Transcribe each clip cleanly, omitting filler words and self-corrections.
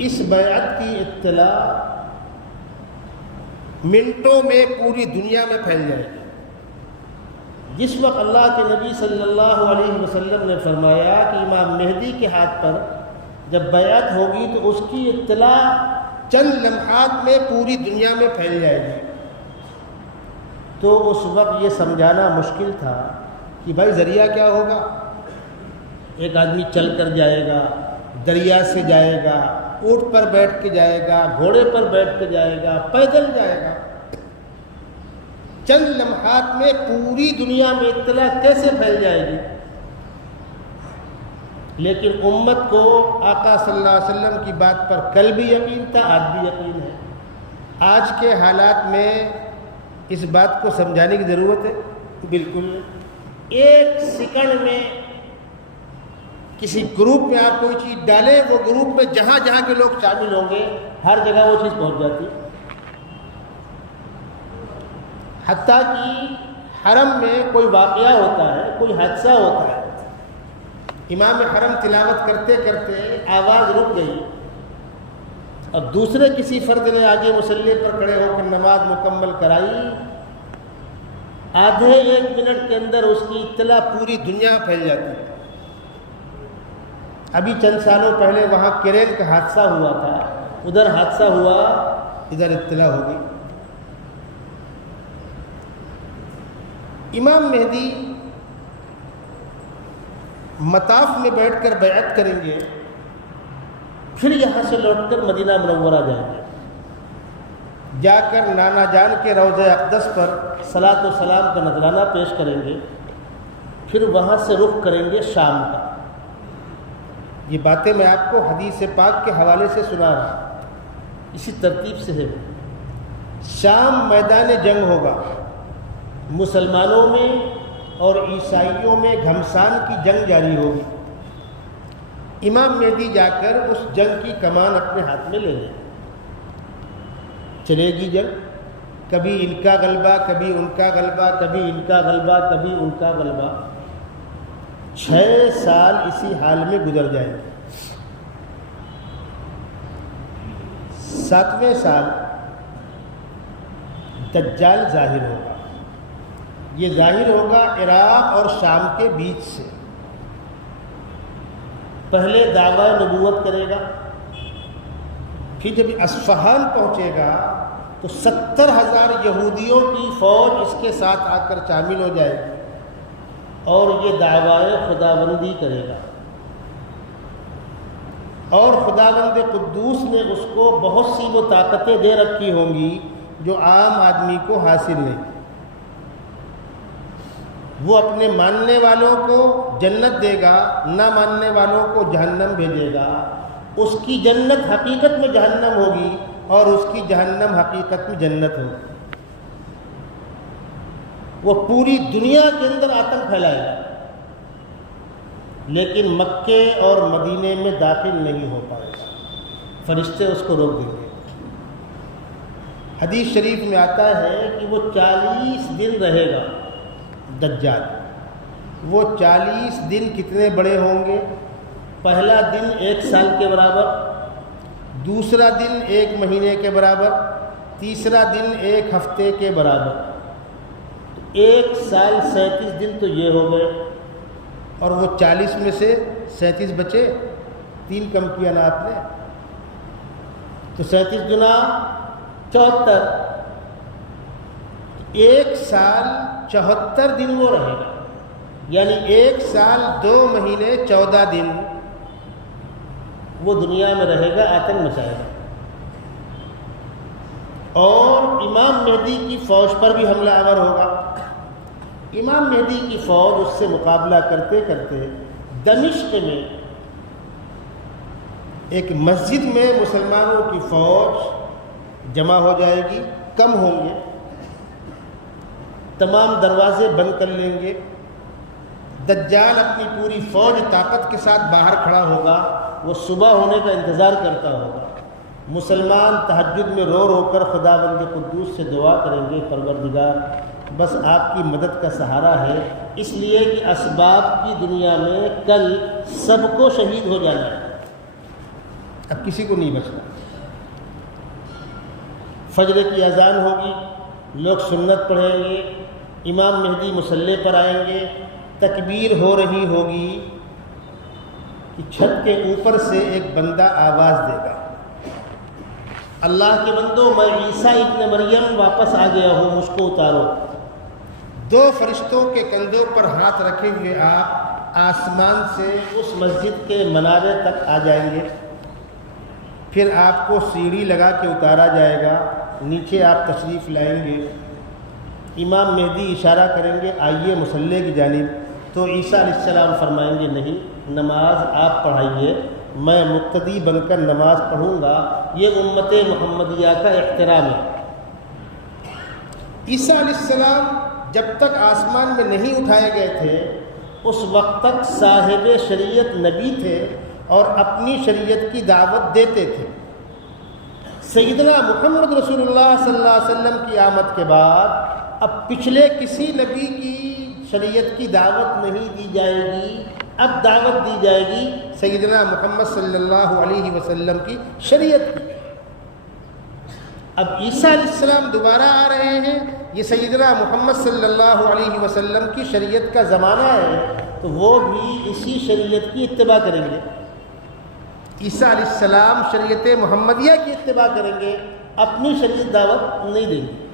اس بیعت کی اطلاع منٹوں میں پوری دنیا میں پھیل جائے گی۔ جس وقت اللہ کے نبی صلی اللہ علیہ وسلم نے فرمایا کہ امام مہدی کے ہاتھ پر جب بیعت ہوگی تو اس کی اطلاع چند لمحات میں پوری دنیا میں پھیل جائے گی، تو اس وقت یہ سمجھانا مشکل تھا کہ بھائی ذریعہ کیا ہوگا؟ ایک آدمی چل کر جائے گا، دریا سے جائے گا، اونٹ پر بیٹھ کے جائے گا، گھوڑے پر بیٹھ کے جائے گا، پیدل جائے گا، چند لمحات میں پوری دنیا میں اطلاع کیسے پھیل جائے گی؟ لیکن امت کو آقا صلی اللہ علیہ وسلم کی بات پر کل بھی یقین تھا، آج بھی یقین ہے۔ آج کے حالات میں اس بات کو سمجھانے کی ضرورت ہے؟ بالکل۔ ایک سیکنڈ میں کسی گروپ میں آپ کوئی چیز ڈالیں، وہ گروپ میں جہاں جہاں کے لوگ شامل ہوں گے ہر جگہ وہ چیز پہنچ جاتی ہے۔ حتیٰ کہ حرم میں کوئی واقعہ ہوتا ہے، کوئی حادثہ ہوتا ہے، امام حرم تلاوت کرتے کرتے آواز رک گئی، اب دوسرے کسی فرد نے آگے مصلی پر کھڑے ہو کر نماز مکمل کرائی، آدھے ایک منٹ کے اندر اس کی اطلاع پوری دنیا پھیل جاتی ہے۔ ابھی چند سالوں پہلے وہاں کیرل کا حادثہ ہوا تھا، ادھر حادثہ ہوا، ادھر اطلاع ہو گئی۔ امام مہدی مطاف میں بیٹھ کر بیعت کریں گے، پھر یہاں سے لوٹ کر مدینہ منورہ جائیں گے، جا کر نانا جان کے روضہ اقدس پر صلاۃ و سلام کا نذرانہ پیش کریں گے، پھر وہاں سے رخ کریں گے شام کا۔ یہ باتیں میں آپ کو حدیث پاک کے حوالے سے سنا رہا ہوں، اسی ترتیب سے ہے۔ شام میدان جنگ ہوگا، مسلمانوں میں اور عیسائیوں میں گھمسان کی جنگ جاری ہوگی۔ امام مہدی جا کر اس جنگ کی کمان اپنے ہاتھ میں لے لیں، چلے گی جنگ، کبھی ان کا غلبہ، کبھی ان کا غلبہ، کبھی ان کا غلبہ، کبھی ان کا غلبہ۔ 6 سال اسی حال میں گزر جائیں گے۔ 7ویں سال دجال ظاہر ہوگا۔ یہ ظاہر ہوگا عراق اور شام کے بیچ سے۔ پہلے دعویٰ نبوت کرے گا، پھر جب اصفہان پہنچے گا تو 70,000 یہودیوں کی فوج اس کے ساتھ آ کر شامل ہو جائے گی اور یہ دعویٰ خداوندی کرے گا، اور خداوند قدوس نے اس کو بہت سی وہ طاقتیں دے رکھی ہوں گی جو عام آدمی کو حاصل نہیں۔ وہ اپنے ماننے والوں کو جنت دے گا، نہ ماننے والوں کو جہنم بھیجے گا۔ اس کی جنت حقیقت میں جہنم ہوگی اور اس کی جہنم حقیقت میں جنت ہوگی۔ وہ پوری دنیا کے اندر آتنک پھیلائے گا، لیکن مکے اور مدینے میں داخل نہیں ہو پائے گا، فرشتے اس کو روک دیں گے۔ حدیث شریف میں آتا ہے کہ وہ 40 دن رہے گا دجال۔ وہ 40 دن کتنے بڑے ہوں گے؟ پہلا دن 1 سال کے برابر، دوسرا دن 1 مہینے کے برابر، تیسرا دن 1 ہفتے کے برابر۔ 1 سال 37 دن تو یہ ہو گئے، اور وہ 40 میں سے 37 بچے، 3 کم کیا نا آپ نے، تو 37 گنا 74، 1 سال 74 دن وہ رہے گا، یعنی 1 سال 2 مہینے 14 دن وہ دنیا میں رہے گا، آتنک مچائے گا، اور امام مہدی کی فوج پر بھی حملہ آور ہوگا۔ امام مہدی کی فوج اس سے مقابلہ کرتے کرتے دمشق میں ایک مسجد میں مسلمانوں کی فوج جمع ہو جائے گی، کم ہوں گے، تمام دروازے بند کر لیں گے، دجال اپنی پوری فوج طاقت کے ساتھ باہر کھڑا ہوگا، وہ صبح ہونے کا انتظار کرتا ہوگا۔ مسلمان تہجد میں رو رو کر خداوند قدوس سے دعا کریں گے، پروردگار بس آپ کی مدد کا سہارا ہے، اس لیے کہ اسباب کی دنیا میں کل سب کو شہید ہو جانا ہے، اب کسی کو نہیں بچنا۔ فجر کی اذان ہوگی، لوگ سنت پڑھیں گے، امام مہدی مصلی پر آئیں گے، تکبیر ہو رہی ہوگی کہ چھت کے اوپر سے ایک بندہ آواز دے گا، اللہ کے بندو میں عیسیٰ ابن مریم واپس آ گیا ہوں، مجھ کو اتارو۔ دو فرشتوں کے کندھوں پر ہاتھ رکھے ہوئے آپ آسمان سے اس مسجد کے منارے تک آ جائیں گے، پھر آپ کو سیڑھی لگا کے اتارا جائے گا، نیچے آپ تشریف لائیں گے، امام مہدی اشارہ کریں گے آئیے مصلی کی جانب، تو عیسیٰ علیہ السلام فرمائیں گے نہیں، نماز آپ پڑھائیے، میں مقتدی بن کر نماز پڑھوں گا، یہ امت محمدیہ کا احترام ہے۔ عیسیٰ علیہ السلام جب تک آسمان میں نہیں اٹھائے گئے تھے اس وقت تک صاحب شریعت نبی تھے اور اپنی شریعت کی دعوت دیتے تھے۔ سیدنا محمد رسول اللہ صلی اللہ علیہ وسلم کی آمد کے بعد اب پچھلے کسی نبی کی شریعت کی دعوت نہیں دی جائے گی، اب دعوت دی جائے گی سیدنا محمد صلی اللہ علیہ وسلم کی شریعت کی۔ اب عیسیٰ علیہ السلام دوبارہ آ رہے ہیں، یہ سیدنا محمد صلی اللہ علیہ وسلم کی شریعت کا زمانہ ہے، تو وہ بھی اسی شریعت کی اتباع کریں گے۔ عیسیٰ علیہ السلام شریعت محمدیہ کی اتباع کریں گے، اپنی شریعت دعوت نہیں دیں گے۔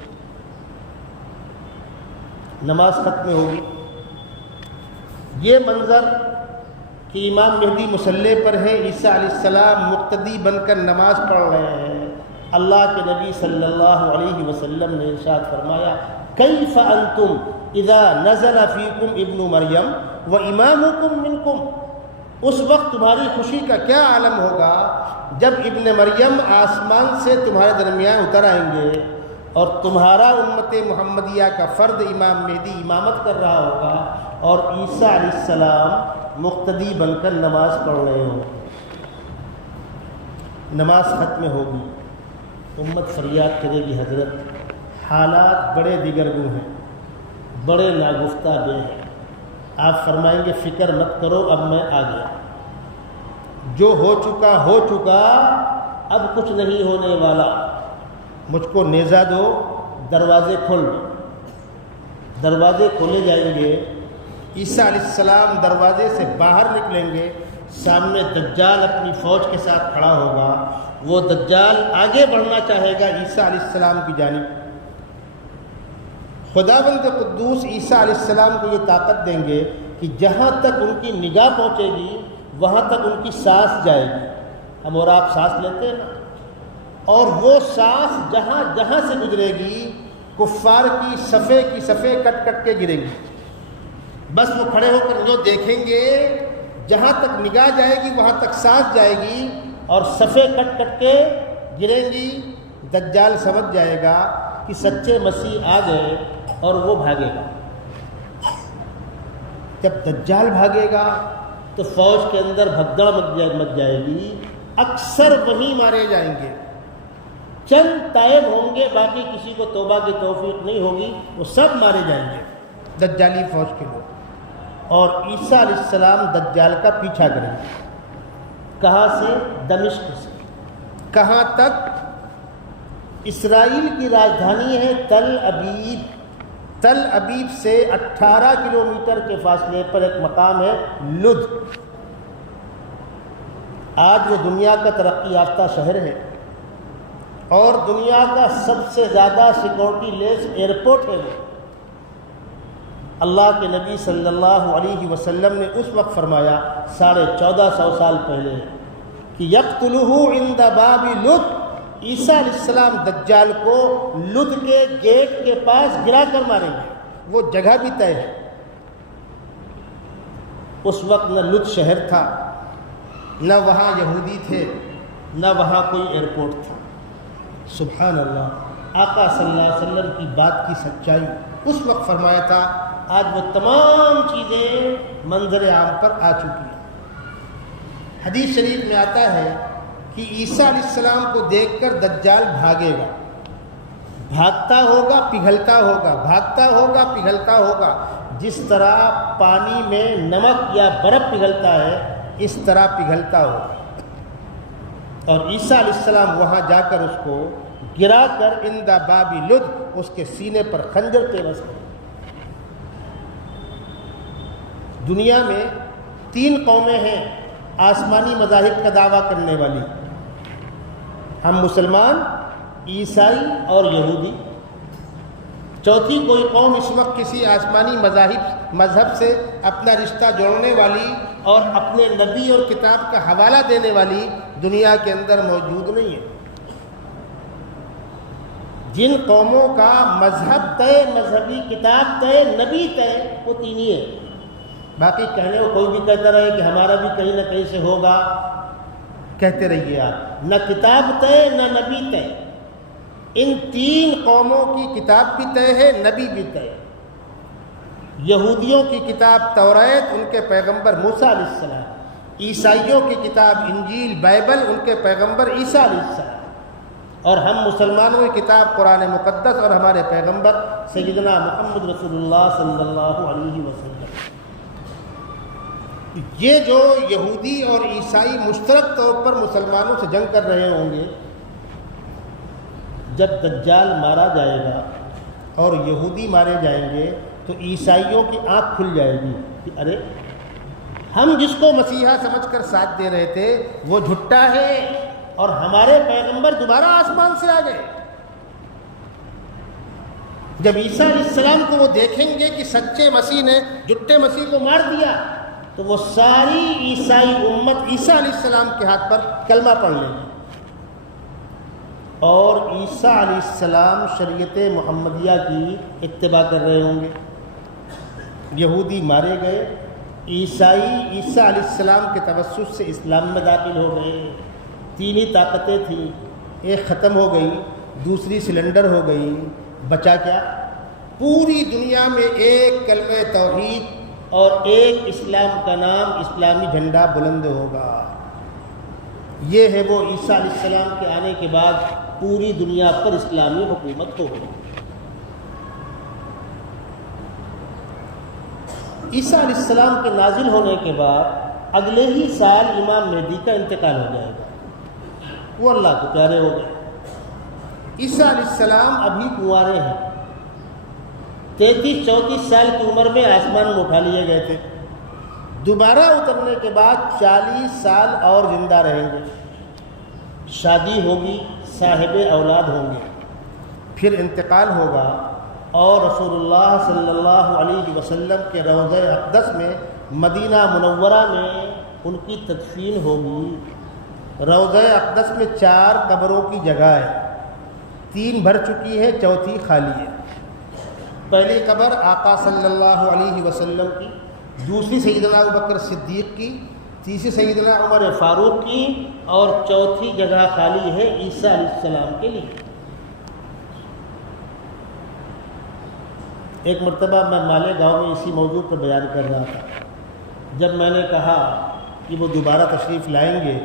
نماز ختم ہوگی، یہ منظر کہ امام مہدی مصلی پر ہے، عیسیٰ علیہ السلام مقتدی بن کر نماز پڑھ رہے ہیں، اللہ کے نبی صلی اللہ علیہ وسلم نے ارشاد فرمایا کیف انتم اذا نزل فیکم ابن مریم و امامکم منکم، اس وقت تمہاری خوشی کا کیا عالم ہوگا جب ابن مریم آسمان سے تمہارے درمیان اتر آئیں گے اور تمہارا امت محمدیہ کا فرد امام مہدی امامت کر رہا ہوگا اور عیسیٰ علیہ السلام مقتدی بن کر نماز پڑھ رہے ہوں۔ نماز ختم ہوگی، امت فریاد کرے گی حضرت حالات بڑے دیگرگوں ہیں، بڑے ناگفتہ بے ہیں۔ آپ فرمائیں گے فکر مت کرو، اب میں آ گیا، جو ہو چکا، اب کچھ نہیں ہونے والا، مجھ کو نیزہ دو، دروازے کھول دو۔ دروازے کھولے جائیں گے، عیسیٰ علیہ السلام دروازے سے باہر نکلیں گے، سامنے دجال اپنی فوج کے ساتھ کھڑا ہوگا، وہ دجال آگے بڑھنا چاہے گا عیسیٰ علیہ السلام کی جانب، خداوند قدوس عیسیٰ علیہ السلام کو یہ طاقت دیں گے کہ جہاں تک ان کی نگاہ پہنچے گی وہاں تک ان کی سانس جائے گی۔ ہم اور آپ سانس لیتے ہیں نا، اور وہ سانس جہاں جہاں سے گزرے گی کفار کی صفے کٹ کٹ کے گریں گی، بس وہ کھڑے ہو کر جو دیکھیں گے جہاں تک نگاہ جائے گی وہاں تک سانس جائے گی اور صفے کٹ کٹ کے گریں گی۔ دجال سمجھ جائے گا کہ سچے مسیح آ گئے اور وہ بھاگے گا۔ جب دجال بھاگے گا تو فوج کے اندر بھگدڑ مچ جائے گی، اکثر وہیں مارے جائیں گے، چند تائب ہوں گے، باقی کسی کو توبہ کی توفیق نہیں ہوگی، وہ سب مارے جائیں گے دجالی فوج کے لوگ، اور عیسیٰ علیہ السلام دجال کا پیچھا کریں گے۔ کہاں سے؟ دمشق سے۔ کہاں تک؟ اسرائیل کی راجدھانی ہے تل ابیب، تل ابیب سے 18 کلومیٹر کے فاصلے پر ایک مقام ہے لد۔ آج وہ دنیا کا ترقی یافتہ شہر ہے اور دنیا کا سب سے زیادہ سیکورٹی لیس ایئرپورٹ ہے وہ۔ اللہ کے نبی صلی اللہ علیہ وسلم نے اس وقت فرمایا 1450 سال پہلے کہ یقتلہ عند باب لد، عیسیٰ علیہ السلام دجال کو لد کے گیٹ کے پاس گرا کر ماریں گے۔ وہ جگہ بھی طے ہے۔ اس وقت نہ لد شہر تھا، نہ وہاں یہودی تھے، نہ وہاں کوئی ایئرپورٹ تھا۔ سبحان اللہ، آقا صلی اللہ علیہ وسلم کی بات کی سچائی اس وقت فرمایا تھا، آج وہ تمام چیزیں منظر عام پر آ چکی ہیں۔ حدیث شریف میں آتا ہے کہ عیسیٰ علیہ السلام کو دیکھ کر دجال بھاگے گا، بھاگتا ہوگا پگھلتا ہوگا، بھاگتا ہوگا پگھلتا ہوگا، جس طرح پانی میں نمک یا برف پگھلتا ہے اس طرح پگھلتا ہوگا۔ اور عیسیٰ علیہ السلام وہاں جا کر اس کو گرا کر اندہ بابی لد اس کے سینے پر خنجر پیوست کر۔ دنیا میں 3 قومیں ہیں آسمانی مذاہب کا دعویٰ کرنے والی، ہم مسلمان، عیسائی اور یہودی۔ چوتھی کوئی قوم اس وقت کسی آسمانی مذہب سے اپنا رشتہ جوڑنے والی اور اپنے نبی اور کتاب کا حوالہ دینے والی دنیا کے اندر موجود نہیں ہے۔ جن قوموں کا مذہب طے، مذہبی کتاب طے، نبی طے، وہ 3 ہی ہے۔ باقی کہنے کو کوئی بھی کہتا رہے کہ ہمارا بھی کہیں نہ کہیں سے ہوگا، کہتے رہیے آپ، نہ کتاب طے نہ نبی طے۔ ان 3 قوموں کی کتاب بھی طے ہے، نبی بھی طے۔ یہودیوں کی کتاب توریت، ان کے پیغمبر موسیٰ علیہ السلام۔ عیسائیوں کی کتاب انجیل بائبل، ان کے پیغمبر عیسیٰ علیہ السلام۔ اور ہم مسلمانوں کی کتاب قرآن مقدس اور ہمارے پیغمبر سیدنا محمد رسول اللہ صلی اللہ علیہ وسلم۔ یہ جو یہودی اور عیسائی مشترک طور پر مسلمانوں سے جنگ کر رہے ہوں گے، جب دجال مارا جائے گا اور یہودی مارے جائیں گے تو عیسائیوں کی آنکھ کھل جائے گی کہ ارے ہم جس کو مسیحا سمجھ کر ساتھ دے رہے تھے وہ جھٹا ہے اور ہمارے پیغمبر دوبارہ آسمان سے آ گئے۔ جب عیسیٰ علیہ السلام کو وہ دیکھیں گے کہ سچے مسیح نے جھٹے مسیح کو مار دیا تو وہ ساری عیسائی امت عیسیٰ علیہ السلام کے ہاتھ پر کلمہ پڑھ لیں گے، اور عیسیٰ علیہ السلام شریعت محمدیہ کی اتباع کر رہے ہوں گے۔ یہودی مارے گئے، عیسائی عیسیٰ علیہ السلام کے توسط سے اسلام میں داخل ہو گئے۔ 3 ہی طاقتیں تھیں، ایک ختم ہو گئی، دوسری سلنڈر ہو گئی، بچا کیا؟ پوری دنیا میں ایک کلمہ توحید اور ایک اسلام کا نام، اسلامی جھنڈا بلند ہوگا۔ یہ ہے وہ عیسیٰ علیہ السلام کے آنے کے بعد پوری دنیا پر اسلامی حکومت ہوگی۔ عیسیٰ علیہ السلام کے نازل ہونے کے بعد اگلے ہی سال امام مہدی کا انتقال ہو جائے گا، وہ اللہ کو پیارے ہو گئے۔ عیسیٰ علیہ السلام ابھی کنوارے ہیں، 33-34 سال کی عمر میں آسمان میں اٹھا لیے گئے تھے۔ دوبارہ اترنے کے بعد 40 سال اور زندہ رہیں گے، شادی ہوگی، صاحب اولاد ہوں گے، پھر انتقال ہوگا اور رسول اللہ صلی اللہ علیہ وسلم کے روضہ اقدس میں مدینہ منورہ میں ان کی تدفین ہوگی۔ روضہ اقدس میں 4 قبروں کی جگہ ہے، 3 بھر چکی ہے، چوتھی خالی ہے۔ پہلی قبر آقا صلی اللہ علیہ وسلم کی، دوسری سیدنا ابوبکر صدیق کی، تیسری سیدنا عمر فاروق کی، اور چوتھی جگہ خالی ہے عیسیٰ علیہ السلام کے لیے۔ ایک مرتبہ میں مالیگاؤں میں اسی موضوع پر بیان کر رہا تھا، جب میں نے کہا کہ وہ دوبارہ تشریف لائیں گے،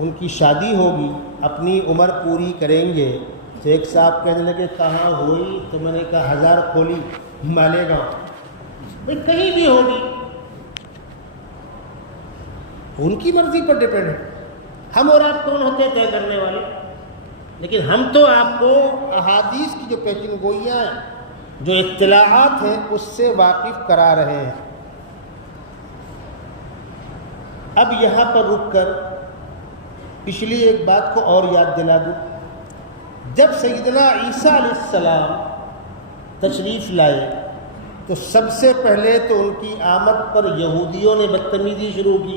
ان کی شادی ہوگی، اپنی عمر پوری کریں گے، تو ایک صاحب کہنے لگے کہاں ہوئی؟ تو میں نے کہا 1000 کھولی مالیگاؤں، بھائی کہیں بھی ہوگی، ان کی مرضی پر ڈپینڈ ہے، ہم اور آپ کون ہوتے ہیں طے کرنے والے؟ لیکن ہم تو آپ کو احادیث کی جو پیشن گوئیاں ہیں، جو اطلاعات ہیں، اس سے واقف کرا رہے ہیں۔ اب یہاں پر رک کر پچھلی ایک بات کو اور یاد دلا دوں۔ جب سیدنا عیسیٰ علیہ السلام تشریف لائے تو سب سے پہلے تو ان کی آمد پر یہودیوں نے بدتمیزی شروع کی،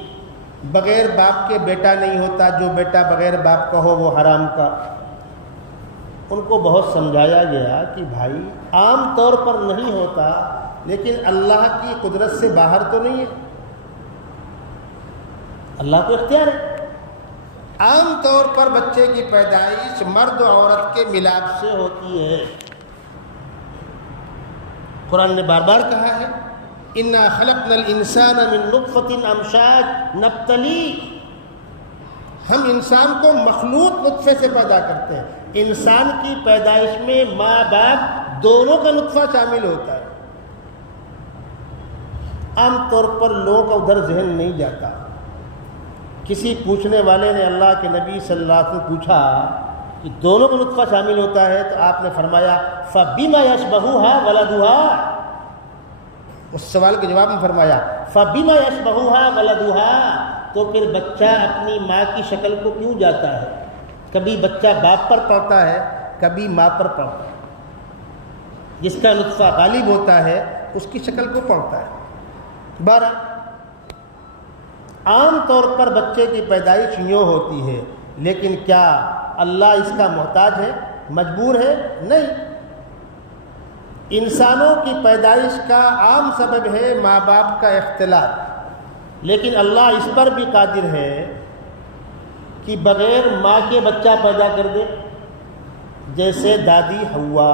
بغیر باپ کے بیٹا نہیں ہوتا، جو بیٹا بغیر باپ کا ہو وہ حرام کا۔ ان کو بہت سمجھایا گیا کہ بھائی عام طور پر نہیں ہوتا، لیکن اللہ کی قدرت سے باہر تو نہیں ہے، اللہ کو اختیار ہے۔ عام طور پر بچے کی پیدائش مرد و عورت کے ملاپ سے ہوتی ہے۔ قرآن نے بار بار کہا ہے اِنَّا خَلَقْنَا الْإِنسَانَ مِن نُطْفَةٍ أَمْشَاجٍ نَبْتَلِيهِ، ہم انسان کو مخلوط نطفے سے پیدا کرتے ہیں۔ انسان کی پیدائش میں ماں باپ دونوں کا نطفہ شامل ہوتا ہے۔ عام طور پر لوگوں کا ادھر ذہن نہیں جاتا کسی پوچھنے والے نے اللہ کے نبی صلی اللہ علیہ وسلم پوچھا کہ دونوں میں نطفہ شامل ہوتا ہے، تو آپ نے فرمایا فَبِمَا يَشْبَهُهَا وَلَدُهَا۔ اس سوال کے جواب میں فرمایا فَبِمَا يَشْبَهُهَا وَلَدُهَا، تو پھر بچہ اپنی ماں کی شکل کو کیوں جاتا ہے؟ کبھی بچہ باپ پر پڑتا ہے، کبھی ماں پر پڑتا ہے، جس کا نطفہ غالب ہوتا ہے اس کی شکل کو پڑتا ہے۔ بارہ عام طور پر بچے کی پیدائش یوں ہوتی ہے، لیکن کیا اللہ اس کا محتاج ہے، مجبور ہے؟ نہیں۔ انسانوں کی پیدائش کا عام سبب ہے ماں باپ کا اختلاط، لیکن اللہ اس پر بھی قادر ہے کہ بغیر ماں کے بچہ پیدا کر دے، جیسے دادی حوا،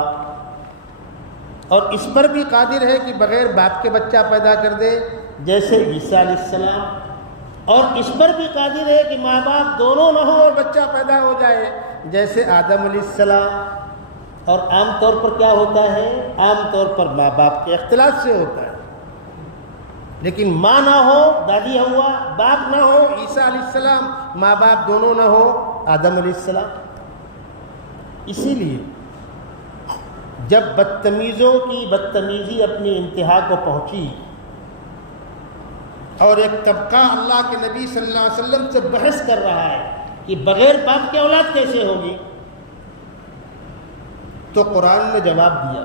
اور اس پر بھی قادر ہے کہ بغیر باپ کے بچہ پیدا کر دے، جیسے عیسیٰ علیہ السلام، اور اس پر بھی قادر ہے کہ ماں باپ دونوں نہ ہو اور بچہ پیدا ہو جائے، جیسے آدم علیہ السلام۔ اور عام طور پر کیا ہوتا ہے؟ عام طور پر ماں باپ کے اختلاط سے ہوتا ہے، لیکن ماں نہ ہو دادی حوا، باپ نہ ہو عیسیٰ علیہ السلام، ماں باپ دونوں نہ ہو آدم علیہ السلام۔ اسی لیے جب بدتمیزوں کی بدتمیزی اپنی انتہا کو پہنچی اور ایک طبقہ اللہ کے نبی صلی اللہ علیہ وسلم سے بحث کر رہا ہے کہ بغیر باپ کی اولاد کیسے ہوگی، تو قرآن نے جواب دیا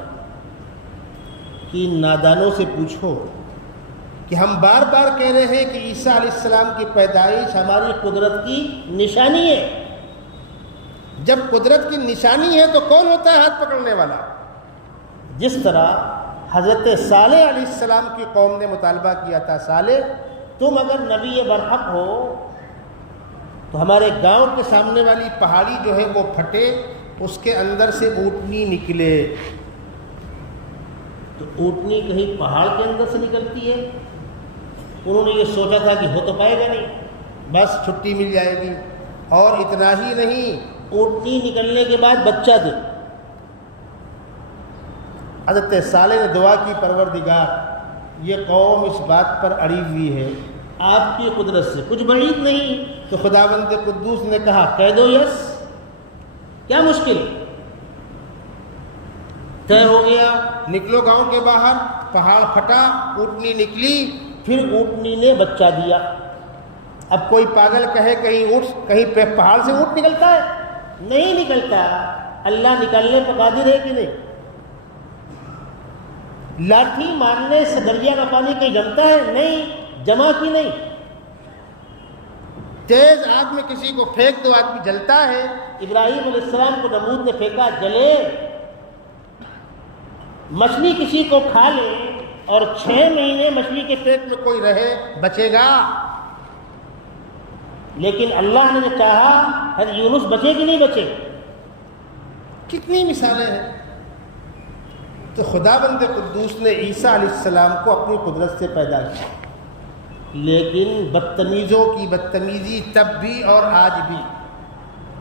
کہ نادانوں سے پوچھو کہ ہم بار بار کہہ رہے ہیں کہ عیسیٰ علیہ السلام کی پیدائش ہماری قدرت کی نشانی ہے۔ جب قدرت کی نشانی ہے تو کون ہوتا ہے ہاتھ پکڑنے والا؟ جس طرح حضرت صالح علیہ السلام کی قوم نے مطالبہ کیا تھا، صالح تم اگر نبی برحق ہو تو ہمارے گاؤں کے سامنے والی پہاڑی جو ہے وہ پھٹے، اس کے اندر سے اونٹنی نکلے۔ تو اونٹنی کہیں پہاڑ کے اندر سے نکلتی ہے؟ انہوں نے یہ سوچا تھا کہ ہو تو پائے گا نہیں، بس چھٹی مل جائے گی، اور اتنا ہی نہیں، اونٹنی نکلنے کے بعد بچہ دے۔ حضرت صالح نے دعا کی، پروردگار یہ قوم اس بات پر اڑی ہوئی ہے آپ کی قدرت سے کچھ بعید نہیں، تو خداوند قدوس نے کہا کہہ دو یس، کیا مشکل، طے ہو گیا، نکلو گاؤں کے باہر، پہاڑ پھٹا، اونٹنی نکلی، پھر اونٹنی نے بچہ دیا۔ اب کوئی پاگل کہے کہیں پہاڑ سے اونٹ نکلتا ہے؟ نہیں نکلتا۔ اللہ نکالنے پر قادر ہے کہ نہیں؟ لاٹھی مارنے سے دریا کا پانی کہیں جمتا ہے؟ نہیں، جمع کی نہیں۔ تیز آگ میں کسی کو پھینک دو آدمی جلتا ہے، ابراہیم علیہ السلام کو نمرود نے پھینکا جلے۔ مچھلی کسی کو کھا لے اور 6 مہینے مچھلی کے پیٹ میں کوئی رہے، بچے گا؟ لیکن اللہ نے چاہا حضرت یونس بچے کہ نہیں بچے؟ کتنی مثالیں ہیں۔ تو خداوند قدوس نے عیسیٰ علیہ السلام کو اپنی قدرت سے پیدا کیا، لیکن بدتمیزوں کی بدتمیزی تب بھی اور آج بھی۔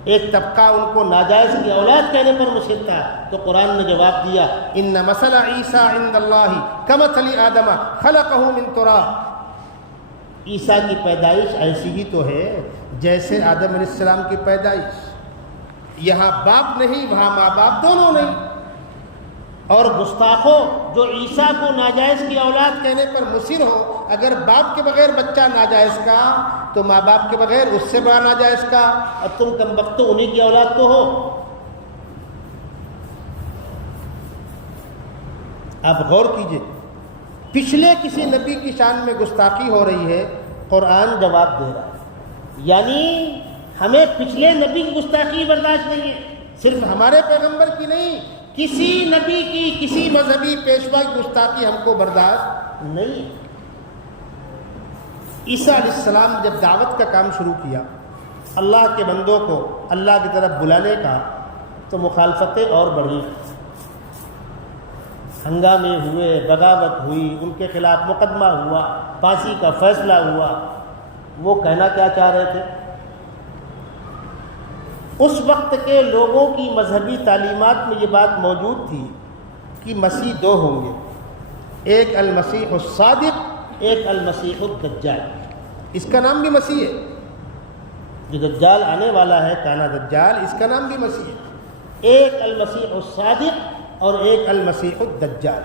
ایک طبقہ ان کو ناجائز کی اولاد کہنے پر مصر تھا، تو قرآن نے جواب دیا ان مثل عیسیٰ عند اللہ کمثل آدم خلقہ من تراب۔ عیسیٰ کی پیدائش ایسی ہی تو ہے جیسے آدم علیہ السلام کی پیدائش، یہاں باپ نہیں وہاں ماں باپ دونوں نہیں۔ اور گستاخوں جو عیسیٰ کو ناجائز کی اولاد کہنے پر مصر ہو، اگر باپ کے بغیر بچہ ناجائز کا تو ماں باپ کے بغیر اس سے بڑا ناجائز کا، اور تم کمبختو انہی کی اولاد تو ہو۔ آپ غور کیجئے، پچھلے کسی نبی کی شان میں گستاخی ہو رہی ہے، قرآن جواب دے رہا ہے، یعنی ہمیں پچھلے نبی کی گستاخی برداشت نہیں ہے، صرف ہمارے پیغمبر کی نہیں، کسی نبی کی کسی مذہبی پیشوا کی گستاخی ہم کو برداشت نہیں۔ عیسیٰ علیہ السلام جب دعوت کا کام شروع کیا، اللہ کے بندوں کو اللہ کی طرف بلانے کا، تو مخالفتیں اور بڑھی، ہنگامے ہوئے، بغاوت ہوئی، ان کے خلاف مقدمہ ہوا، پھانسی کا فیصلہ ہوا۔ وہ کہنا کیا چاہ رہے تھے؟ اس وقت کے لوگوں کی مذہبی تعلیمات میں یہ بات موجود تھی کہ مسیح 2 ہوں گے، ایک المسیح الصادق، ایک المسیح الدجال۔ اس کا نام بھی مسیح ہے، جو دجال آنے والا ہے کانا دجال، اس کا نام بھی مسیح ہے۔ ایک المسیح الصادق اور ایک المسیح الدجال۔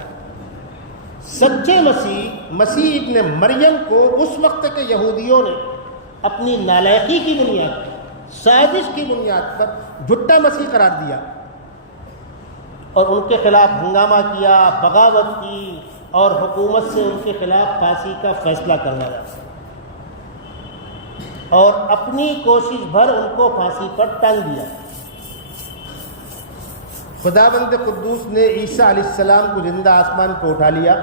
سچے مسیح ابن مریم کو اس وقت کے یہودیوں نے اپنی نالائقی کی بنیاد پر، سازش کی بنیاد پر جھوٹا مسیح قرار دیا اور ان کے خلاف ہنگامہ کیا، بغاوت کی اور حکومت سے ان کے خلاف پھانسی کا فیصلہ کروایا اور اپنی کوشش بھر ان کو پھانسی پر ٹانگ دیا۔ خداوند قدوس نے عیسیٰ علیہ السلام کو زندہ آسمان کو اٹھا لیا،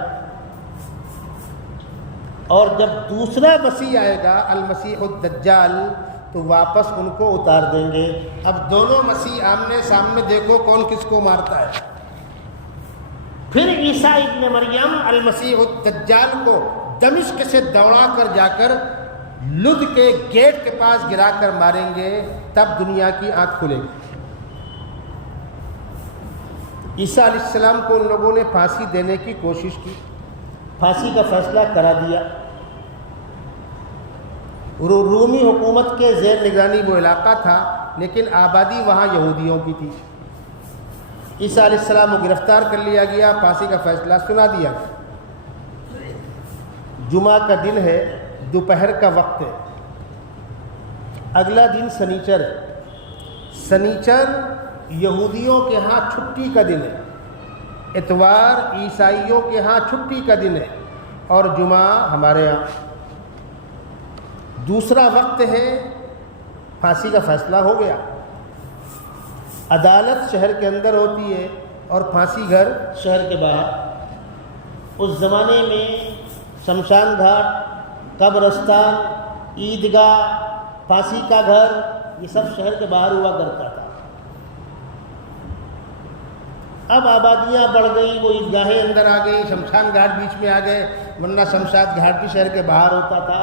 اور جب دوسرا مسیح آئے گا المسیح الدجال تو واپس ان کو اتار دیں گے۔ اب دونوں مسیح آمنے سامنے، دیکھو کون کس کو مارتا ہے۔ پھر عیسیٰ ابن مریم المسیح الدجال کو دمشق سے دوڑا کر جا کر لد کے گیٹ کے پاس گرا کر ماریں گے، تب دنیا کی آنکھ کھلے گی۔ عیسیٰ علیہ السلام کو ان لوگوں نے پھانسی دینے کی کوشش کی، پھانسی کا فیصلہ کرا دیا۔ رومی حکومت کے زیر نگرانی وہ علاقہ تھا، لیکن آبادی وہاں یہودیوں کی تھی۔ عیسیٰ علیہ السلام کو گرفتار کر لیا گیا، پھانسی کا فیصلہ سنا دیا۔ جمعہ کا دن ہے، دوپہر کا وقت ہے، اگلا دن سنیچر ہے۔ سنیچر یہودیوں کے ہاں چھٹی کا دن ہے، اتوار عیسائیوں کے ہاں چھٹی کا دن ہے، اور جمعہ ہمارے ہاں۔ دوسرا وقت ہے، پھانسی کا فیصلہ ہو گیا۔ عدالت شہر کے اندر ہوتی ہے اور پھانسی گھر شہر کے باہر۔ اس زمانے میں شمشان گھاٹ، قبرستان، عیدگاہ، پھانسی کا گھر، یہ سب شہر کے باہر ہوا کرتا تھا۔ اب آبادیاں بڑھ گئی، وہ عیدگاہیں اندر آ گئی، شمشان گھاٹ بیچ میں آ گئے، ورنہ شمشاد گھاٹ بھی شہر کے باہر ہوتا تھا،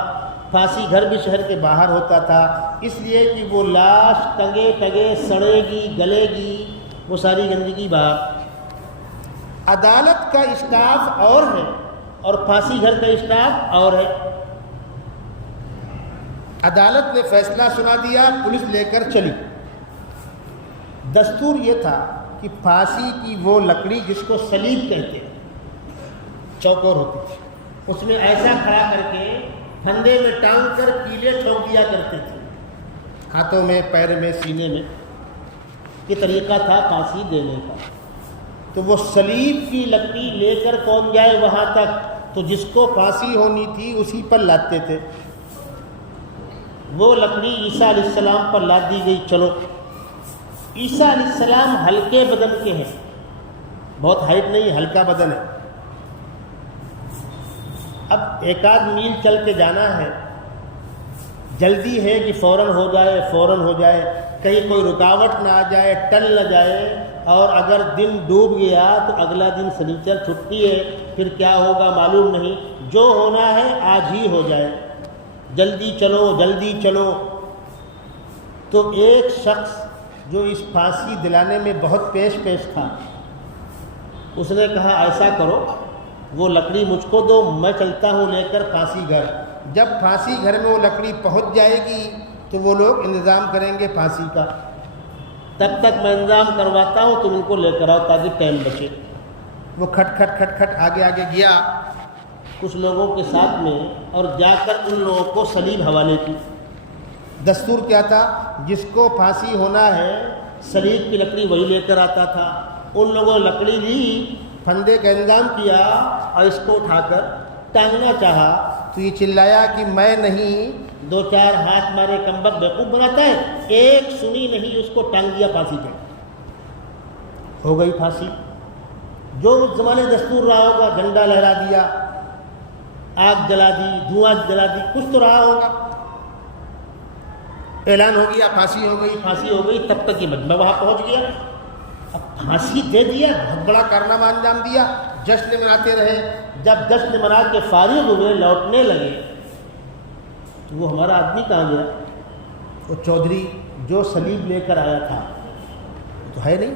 پھانسی گھر بھی شہر کے باہر ہوتا تھا، اس لیے کہ وہ لاش ٹنگے ٹگے سڑے گی، گلے گی، وہ ساری گندگی باہر۔ عدالت کا اسٹاف اور ہے اور پھانسی گھر کا اسٹاف اور ہے۔ عدالت نے فیصلہ سنا دیا، پولیس لے کر چلی۔ دستور یہ تھا کہ پھانسی کی وہ لکڑی جس کو سلیب کہتے ہیں، چوکور ہوتی تھی، اس میں ایسا کھڑا کر کے پھندے میں ٹانگ کر کیلے ٹھوک دیا کرتے تھے، ہاتھوں میں، پیر میں، سینے میں۔ یہ طریقہ تھا پھانسی دینے کا۔ تو وہ سلیب کی لکڑی لے کر کون جائے وہاں تک، تو جس کو پھانسی ہونی تھی اسی پر لادتے تھے۔ وہ لکڑی عیسیٰ علیہ السلام پر لاد دی گئی۔ چلو، عیسیٰ علیہ السلام ہلکے بدن کے ہیں، بہت ہائٹ نہیں، ہلکا بدن ہے۔ اب ایک آدھ میل چل کے جانا ہے، جلدی ہے کہ فوراً ہو جائے، فوراً ہو جائے، کہیں کوئی رکاوٹ نہ آ جائے، ٹل نہ جائے، اور اگر دن ڈوب گیا تو اگلا دن سنیچر چھٹی ہے، پھر کیا ہوگا معلوم نہیں۔ جو ہونا ہے آج ہی ہو جائے، جلدی چلو، جلدی چلو۔ تو ایک شخص جو اس پھانسی دلانے میں بہت پیش تھا، اس نے کہا ایسا کرو، وہ لکڑی مجھ کو دو، میں چلتا ہوں لے کر پھانسی گھر۔ جب پھانسی گھر میں وہ لکڑی پہنچ جائے گی تو وہ لوگ انتظام کریں گے پھانسی کا، تب تک میں انتظام کرواتا ہوں، تم ان کو لے کر آؤ تاکہ ٹائم بچے۔ وہ کھٹ کھٹ کھٹ کھٹ آگے آگے گیا کچھ لوگوں کے ساتھ میں، اور جا کر ان لوگوں کو سلیب حوالے کی۔ دستور کیا تھا، جس کو پھانسی ہونا ہے سلیب کی لکڑی وہی لے کر آتا تھا۔ ان لوگوں نے لکڑی لی، پھندے کا انتظام کیا، اور اس کو اٹھا کر ٹانگنا چاہا تو یہ چلایا کہ میں نہیں، دو چار ہاتھ مارے کمبخت بیوقوف بناتا ہے، ایک سنی نہیں، اس کو ٹانگ دیا پھانسی پہ۔ ہو گئی پھانسی۔ جو اس زمانے دستور رہا ہوگا، جھنڈا لہرا دیا، آگ جلا دی، دھواں جلا دی، کچھ تو رہا ہوگا، اعلان ہو گیا پھانسی ہو گئی، پھانسی ہو گئی۔ تب تک یہ مجمع وہاں پہنچ گیا، اب پھانسی دے دیا، بہت بڑا کارنامہ انجام دیا، جشن مناتے رہے۔ جب جشن منا کے فارغ ہوئے، لوٹنے لگے، تو وہ ہمارا آدمی کہاں گیا؟ وہ چودھری جو سلیب لے کر آیا تھا وہ تو ہے نہیں۔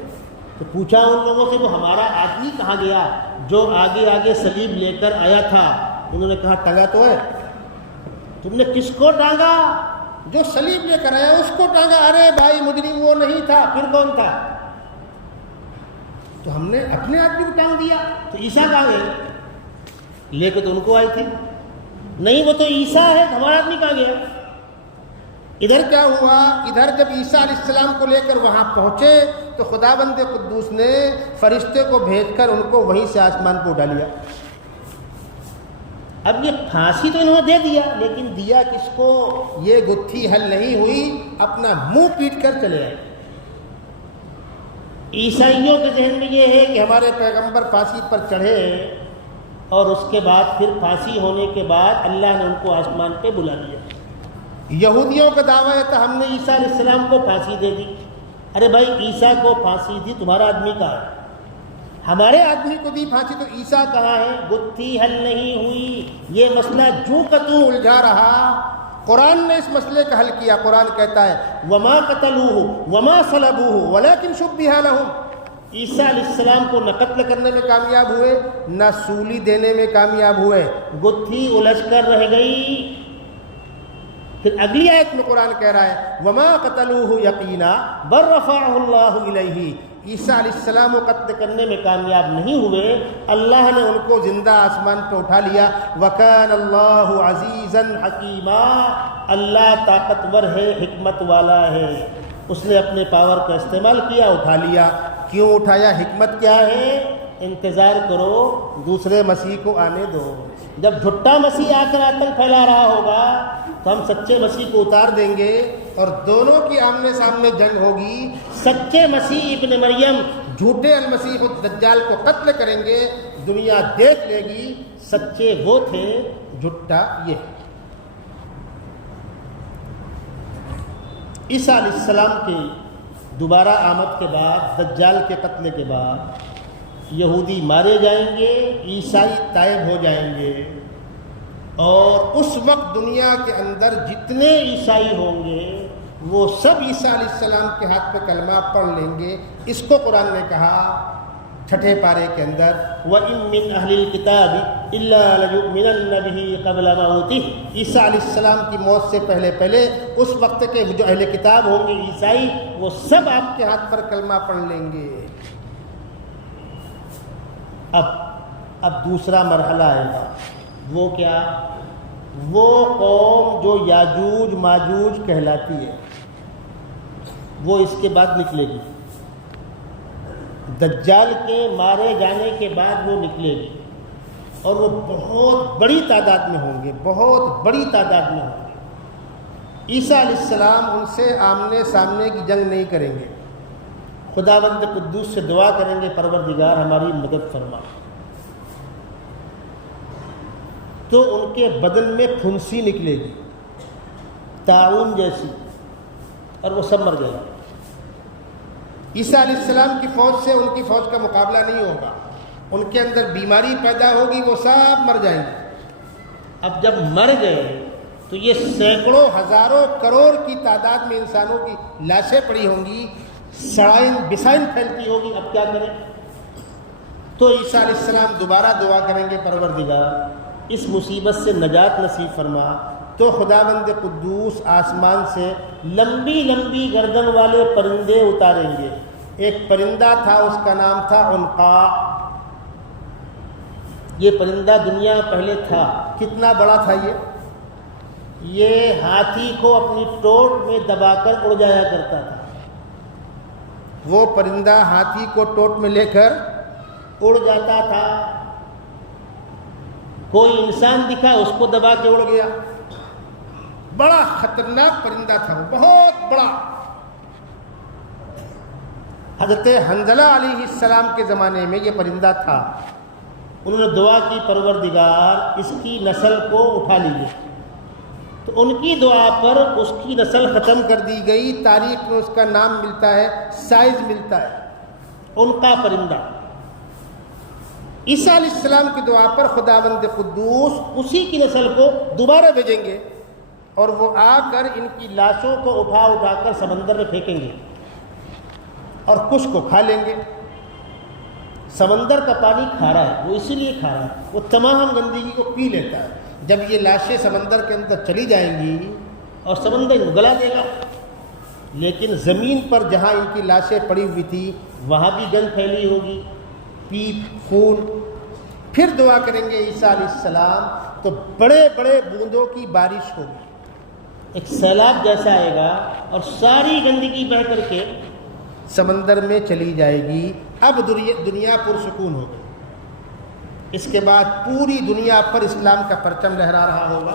تو پوچھا ان لوگوں سے، وہ ہمارا آدمی کہاں گیا جو آگے آگے سلیب لے کر آیا تھا؟ انہوں نے کہا ٹنگا تو ہے۔ تم نے کس کو ٹانگا؟ جو صلیب لے کر آیا اس کو ٹانگا. ارے بھائی مجرم وہ نہیں تھا، پھر کون تھا؟ تو ہم نے اپنے آدمی کو ٹانگ دیا. تو عیسیٰ کہاں گئے؟ لے کے تو ان کو آئی تھی. نہیں وہ تو عیسیٰ ہے، ہمارا آدمی کہاں گیا؟ ادھر کیا ہوا؟ ادھر جب عیسیٰ علیہ السلام کو لے کر وہاں پہنچے تو خداوند قدوس نے فرشتے کو بھیج کر ان کو وہیں سے آسمان پہ اٹھا لیا. اب یہ پھانسی تو انہوں نے دے دیا، لیکن دیا کس کو؟ یہ گتھی حل نہیں ہوئی، اپنا منہ پیٹ کر چلے آئے. عیسائیوں کے ذہن میں یہ ہے کہ ہمارے پیغمبر پھانسی پر چڑھے اور اس کے بعد پھر پھانسی ہونے کے بعد اللہ نے ان کو آسمان پہ بلا لیا. یہودیوں کا دعویٰ ہے تو ہم نے عیسیٰ علیہ السلام کو پھانسی دے دی. ارے بھائی عیسیٰ کو پھانسی دی، تمہارا آدمی کہاں ہے؟ ہمارے آدمی کو دی پھانسی تو عیسیٰ کہاں ہے؟ گتھی حل نہیں ہوئی. یہ مسئلہ جو کا تو الجھا رہا. قرآن نے اس مسئلے کا حل کیا. قرآن کہتا ہے وما قتلوہ وما صلبوہ ولکن شبہ لہم. عیسیٰ علیہ السلام کو نہ قتل کرنے میں کامیاب ہوئے، نہ سولی دینے میں کامیاب ہوئے، گتھی الجھ کر رہ گئی. پھر اگلی آیت میں قرآن کہہ رہا ہے وما قتلوہ یقینا بل رفعہ اللہ الیہ. عیسیٰ علیہ السلام کو قتل کرنے میں کامیاب نہیں ہوئے، اللہ نے ان کو زندہ آسمان پہ اٹھا لیا. وکان اللہ عزیزا حکیما. اللہ طاقتور ہے، حکمت والا ہے. اس نے اپنے پاور کا استعمال کیا، اٹھا لیا. کیوں اٹھایا؟ حکمت کیا ہے؟ انتظار کرو، دوسرے مسیح کو آنے دو. جب جھٹا مسیح آ کر آتنک پھیلا رہا ہوگا تو ہم سچے مسیح کو اتار دیں گے اور دونوں کی آمنے سامنے جنگ ہوگی. سچے مسیح ابن مریم جھوٹے المسیح الدجال کو قتل کریں گے. دنیا دیکھ لے گی سچے وہ تھے، جھٹا یہ. عیسیٰ علیہ السلام کی دوبارہ آمد کے بعد، دجال کے قتل کے بعد یہودی مارے جائیں گے، عیسائی طائب ہو جائیں گے، اور اس وقت دنیا کے اندر جتنے عیسائی ہوں گے وہ سب عیسیٰ علیہ السلام کے ہاتھ پہ کلمہ پڑھ لیں گے. اس کو قرآن نے کہا چھٹے پارے کے اندر وَإِن مِّنْ أَهْلِ الْكِتَابِ إِلَّا لَيُؤْمِنَنَّ بِهِ قَبْلَ مَوْتِهِ. عیسیٰ علیہ السلام کی موت سے پہلے اس وقت کے جو اہل کتاب ہوں گے عیسائی، وہ سب آپ کے ہاتھ پر کلمہ پڑھ لیں گے. اب دوسرا مرحلہ آئے گا. وہ کیا؟ وہ قوم جو یاجوج ماجوج کہلاتی ہے، وہ اس کے بعد نکلے گی. دجال کے مارے جانے کے بعد وہ نکلے گی، اور وہ بہت بڑی تعداد میں ہوں گے، بہت بڑی تعداد میں ہوں گے. عیسیٰ علیہ السلام ان سے آمنے سامنے کی جنگ نہیں کریں گے. خداوند قدوس سے دعا کریں گے پروردگار ہماری مدد فرما. تو ان کے بدن میں پھنسی نکلے گی طاعون جیسی، اور وہ سب مر گئے. عیسیٰ علیہ السلام کی فوج سے ان کی فوج کا مقابلہ نہیں ہوگا. ان کے اندر بیماری پیدا ہوگی، وہ سب مر جائیں گے. اب جب مر گئے تو یہ سینکڑوں ہزاروں کروڑ کی تعداد میں انسانوں کی لاشیں پڑی ہوں گی، سڑائن بسائن پھیلتی ہوگی. اب کیا کریں؟ تو عیسیٰ علیہ السلام دوبارہ دعا کریں گے پروردگار اس مصیبت سے نجات نصیب فرما. تو خداوند قدوس آسمان سے لمبی لمبی گردن والے پرندے اتاریں گے. ایک پرندہ تھا، اس کا نام تھا عنقا. یہ پرندہ دنیا پہلے تھا. کتنا بڑا تھا یہ ہاتھی کو اپنی ٹوٹ میں دبا کر اڑ جایا کرتا تھا. وہ پرندہ ہاتھی کو ٹوٹ میں لے کر اڑ جاتا تھا. کوئی انسان دکھا اس کو دبا کے اڑ گیا. بڑا خطرناک پرندہ تھا، وہ بہت بڑا. حضرت حنظلہ علیہ السلام کے زمانے میں یہ پرندہ تھا. انہوں نے دعا کی پروردگار اس کی نسل کو اٹھا لیجیے. تو ان کی دعا پر اس کی نسل ختم کر دی گئی. تاریخ میں اس کا نام ملتا ہے، سائز ملتا ہے، عنقا پرندہ. عیسیٰ علیہ السلام کی دعا پر خداوند قدوس اسی کی نسل کو دوبارہ بھیجیں گے، اور وہ آ کر ان کی لاشوں کو اٹھا کر سمندر میں پھینکیں گے اور کچھ کو کھا لیں گے. سمندر کا پانی کھارا ہے، وہ اسی لیے کھارا ہے، وہ تمام گندگی کو پی لیتا ہے. جب یہ لاشیں سمندر کے اندر چلی جائیں گی اور سمندر ان کو گلا دے گا. لیکن زمین پر جہاں ان کی لاشیں پڑی ہوئی تھی وہاں بھی گند پھیلی ہوگی، پیپ، خون. پھر دعا کریں گے عیسیٰ علیہ السلام تو بڑے بڑے بوندوں کی بارش ہوگی، ایک سیلاب جیسا آئے گا اور ساری گندگی بہہ کر کے سمندر میں چلی جائے گی. اب دنیا پرسکون ہوگی. اس کے بعد پوری دنیا پر اسلام کا پرچم لہرا رہا ہوگا،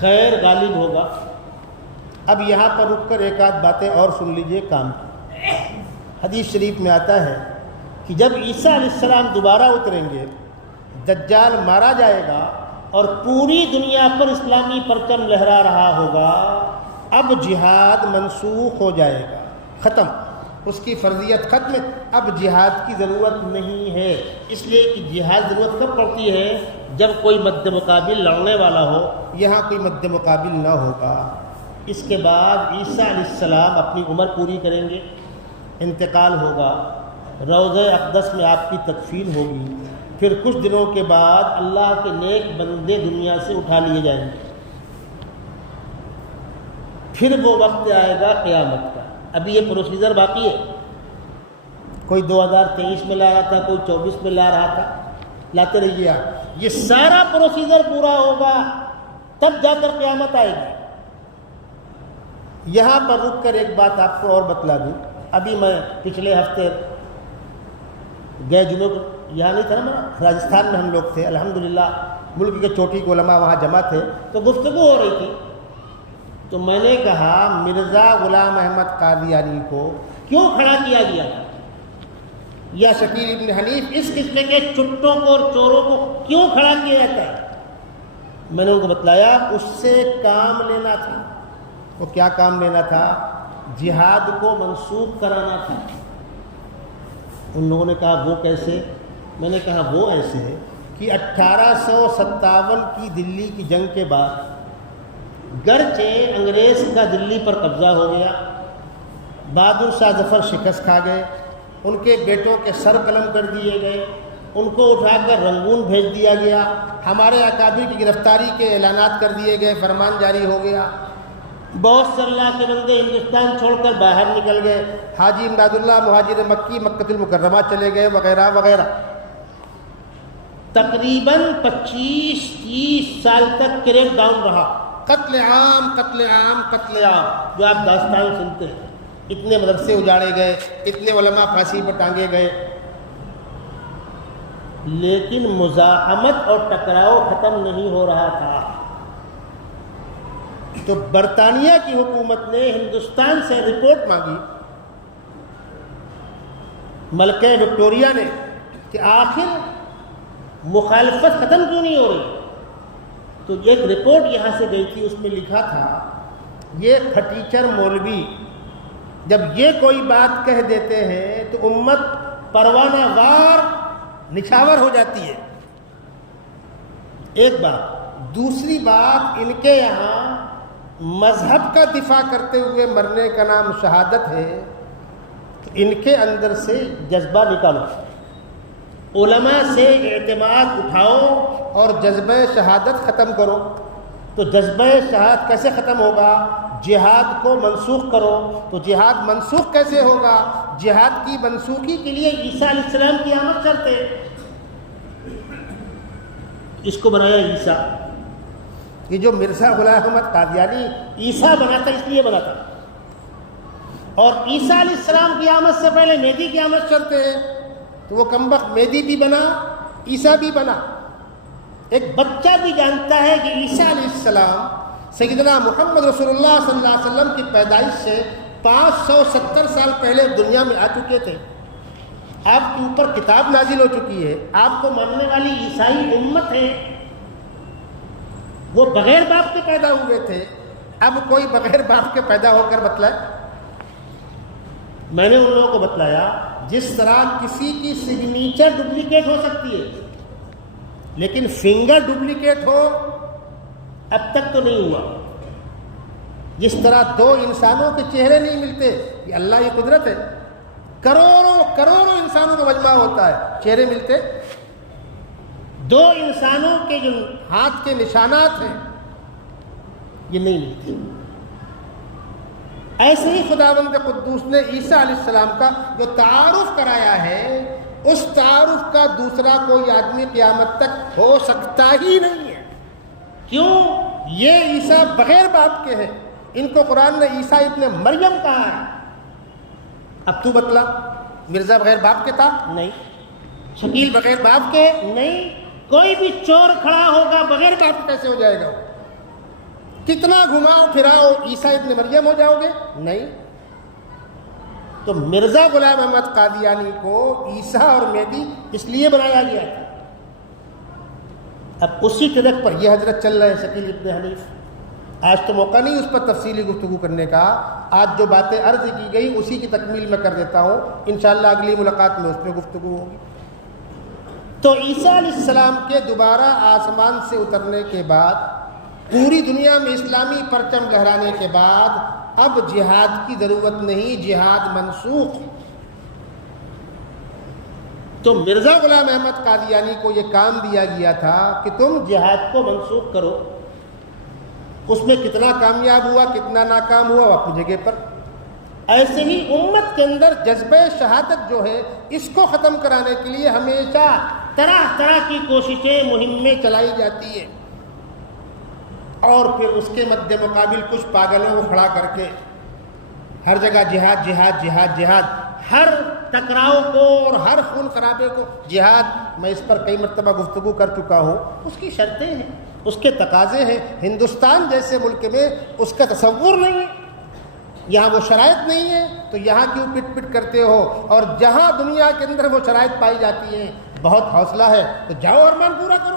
خیر غالب ہوگا. اب یہاں پر رک کر ایک آدھ باتیں اور سن لیجئے کام کی. حدیث شریف میں آتا ہے کہ جب عیسیٰ علیہ السلام دوبارہ اتریں گے، دجال مارا جائے گا اور پوری دنیا پر اسلامی پرچم لہرا رہا ہوگا. اب جہاد منسوخ ہو جائے گا، ختم، اس کی فرضیت ختم. اب جہاد کی ضرورت نہیں ہے، اس لیے کہ جہاد ضرورت کب پڑتی ہے؟ جب کوئی مد مقابل لڑنے والا ہو. یہاں کوئی مد مقابل نہ ہوگا. اس کے بعد عیسیٰ علیہ السلام اپنی عمر پوری کریں گے، انتقال ہوگا، روضہ اقدس میں آپ کی تدفین ہوگی. پھر کچھ دنوں کے بعد اللہ کے نیک بندے دنیا سے اٹھا لیے جائیں گے. پھر وہ وقت آئے گا قیامت کا. ابھی یہ پروسیجر باقی ہے. کوئی 2023 میں لا رہا تھا، کوئی 24 میں لا رہا تھا، لاتے رہیے آپ. یہ سارا پروسیجر پورا ہوگا تب جا کر قیامت آئے گی. یہاں پر رک کر ایک بات آپ کو اور بتلا دوں. ابھی میں پچھلے ہفتے گئے جمعے کو، یہاں نہیں تھا نا، راجستھان میں ہم لوگ تھے. الحمدللہ ملک کے چوٹی کے علماء وہاں جمع تھے، تو گفتگو ہو رہی تھی. تو میں نے کہا مرزا غلام احمد قادیانی کو کیوں کھڑا کیا گیا تھا، یا شکیل ابن حنیف، اس قسم کے چٹوں کو اور چوروں کو کیوں کھڑا کیا جاتا ہے؟ میں نے ان کو بتلایا اس سے کام لینا تھا. وہ کیا کام لینا تھا؟ جہاد کو منسوخ کرانا تھا. ان لوگوں نے کہا وہ کیسے؟ میں نے کہا وہ ایسے کہ 1857 کی دلی کی جنگ کے بعد گرچہ انگریز کا دلی پر قبضہ ہو گیا، بہادر شاہ ظفر شکست کھا گئے، ان کے بیٹوں کے سر قلم کر دیے گئے، ان کو اٹھا کر رنگون بھیج دیا گیا، ہمارے اکابر کی گرفتاری کے اعلانات کر دیے گئے، فرمان جاری ہو گیا. بہت سے اللہ کے بندے ہندوستان چھوڑ کر باہر نکل گئے. حاجی امداد اللہ مہاجر مکی مکۃ المکرمہ چلے گئے، وغیرہ وغیرہ. تقریباً 25-30 سال تک کریک ڈاؤن رہا. قتل عام قتل عام قتل عام، جو آپ داستان سنتے ہیں. اتنے مدرسے اجاڑے گئے، اتنے علماء پھانسی پر ٹانگے گئے. لیکن مزاحمت اور ٹکراؤ ختم نہیں ہو رہا تھا. تو برطانیہ کی حکومت نے ہندوستان سے رپورٹ مانگی، ملکہ وکٹوریہ نے، کہ آخر مخالفت ختم کیوں نہیں ہو رہی. تو ایک رپورٹ یہاں سے گئی تھی، اس میں لکھا تھا یہ پھٹیچر مولوی جب یہ کوئی بات کہہ دیتے ہیں تو امت پروانہ وار نچھاور ہو جاتی ہے. ایک بات. دوسری بات، ان کے یہاں مذہب کا دفاع کرتے ہوئے مرنے کا نام شہادت ہے. تو ان کے اندر سے جذبہ نکالو، علماء سے اعتماد اٹھاؤ اور جذبہ شہادت ختم کرو. تو جذبہ شہادت کیسے ختم ہوگا؟ جہاد کو منسوخ کرو. تو جہاد منسوخ کیسے ہوگا؟ جہاد کی منسوخی کے لیے عیسیٰ علیہ السلام کی آمد شرط ہے. اس کو بنایا عیسیٰ. یہ جو مرزا غلام احمد قادیانی عیسیٰ بناتا اس لیے بناتا. اور عیسیٰ علیہ السلام کی آمد سے پہلے مہدی کی آمد شرط ہے. تو وہ کمبخت مہدی بھی بنا، عیسیٰ بھی بنا. ایک بچہ بھی جانتا ہے کہ عیسیٰ علیہ السلام سیدنا محمد رسول اللہ صلی اللہ علیہ وسلم کی پیدائش سے 570 سال پہلے دنیا میں آ چکے تھے. آپ کے اوپر کتاب نازل ہو چکی ہے، آپ کو ماننے والی عیسائی امت ہے. وہ بغیر باپ کے پیدا ہوئے تھے. اب کوئی بغیر باپ کے پیدا ہو کر بتلائے. میں نے ان لوگوں کو بتلایا جس طرح کسی کی سگنیچر ڈپلیکیٹ ہو سکتی ہے لیکن فنگر ڈپلیکیٹ ہو اب تک تو نہیں ہوا. جس طرح دو انسانوں کے چہرے نہیں ملتے، یہ اللہ کی قدرت ہے. کروڑوں انسانوں کا مجمع ہوتا ہے، چہرے ملتے. دو انسانوں کے جو ہاتھ کے نشانات ہیں یہ نہیں ملتی۔ ایسے ہی خداوند قدوس نے عیسیٰ علیہ السلام کا جو تعارف کرایا ہے، اس تعارف کا دوسرا کوئی آدمی قیامت تک ہو سکتا ہی نہیں ہے۔ کیوں؟ یہ عیسیٰ بغیر باپ کے ہیں، ان کو قرآن نے عیسیٰ ابن مریم کہا ہے۔ اب تو بتلا، مرزا بغیر باپ کے تھا؟ نہیں۔ شکیل بغیر باپ کے؟ نہیں۔ کوئی بھی چور کھڑا ہوگا بغیر باپ کیسے ہو جائے گا؟ کتنا گھماؤ پھراؤ عیسیٰ ابن مریم ہو جاؤ گے؟ نہیں۔ تو مرزا غلام احمد قادیانی کو عیسیٰ اور مہدی اس لیے بنایا گیا تھا۔ اب اسی ٹریک پر یہ حضرت چل رہے ہیں شکیل ابن حنیف۔ آج تو موقع نہیں اس پر تفصیلی گفتگو کرنے کا، آج جو باتیں عرض کی گئی اسی کی تکمیل میں کر دیتا ہوں، انشاءاللہ اگلی ملاقات میں اس پہ گفتگو ہوگی۔ تو عیسیٰ علیہ السلام کے دوبارہ آسمان سے اترنے کے بعد، پوری دنیا میں اسلامی پرچم لہرانے کے بعد، اب جہاد کی ضرورت نہیں، جہاد منسوخ۔ تو مرزا غلام احمد قادیانی کو یہ کام دیا گیا تھا کہ تم جہاد کو منسوخ کرو۔ اس میں کتنا کامیاب ہوا کتنا ناکام ہوا وہ اپنی جگہ پر۔ ایسے ہی امت کے اندر جذبہ شہادت جو ہے اس کو ختم کرانے کے لیے ہمیشہ طرح طرح کی کوششیں مہمیں چلائی جاتی ہیں، اور پھر اس کے مد مقابل کچھ پاگلوں کو کھڑا کر کے ہر جگہ جہاد جہاد جہاد جہاد، ہر ٹکراؤ کو اور ہر خون خرابے کو جہاد۔ میں اس پر کئی مرتبہ گفتگو کر چکا ہوں۔ اس کی شرطیں ہیں، اس کے تقاضے ہیں۔ ہندوستان جیسے ملک میں اس کا تصور نہیں ہے، یہاں وہ شرائط نہیں ہے، تو یہاں کیوں پٹ پٹ کرتے ہو؟ اور جہاں دنیا کے اندر وہ شرائط پائی جاتی ہیں، بہت حوصلہ ہے تو جاؤ ارمان پورا کرو۔